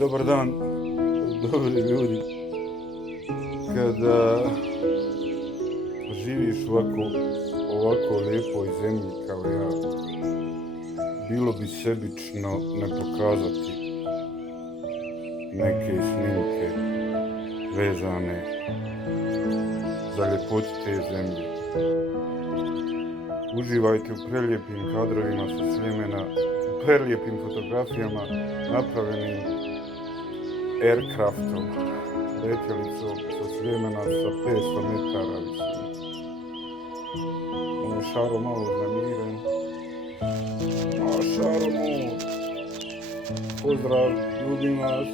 Dobar dan, dobri ljudi. Kada živiš u ovako lijepoj zemlji kao ja, bilo bi sebično ne pokazati neke snimke vezane za ljepotu te zemlje. Uživajte u prelijepim kadrovima sa Sljemena, u prelijepim fotografijama napravljenim aircraftom, letjelicom sa Sljemena sa 500 metara visine. Moj Šaro malo znamiren. Šaro moj. Pozdrav, ljubim vas.